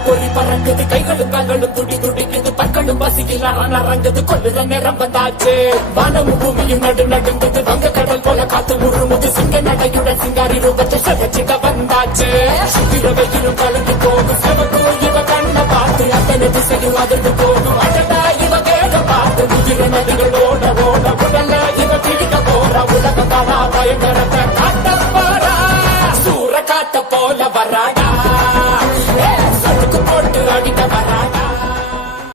பொறி பறக்குது கைகளும் கால்களும் துடி துடிக்குது பற்களும் பசியில் அரங்குது கொள்ளுற நேரம் வந்தாச்சு வானமும் பூமியும் நடுங்குது வங்க கடல் போல காத்து உருமுது சிங்க நடையுடன் சிங்காரி ரூபத்தை செவச்சிக்க வந்தாச்சு இரவையிலும் கலந்து போகும் செவக்கும் இவ கண்ண பார்த்து அத்தனை திசையும் அதிர்ந்து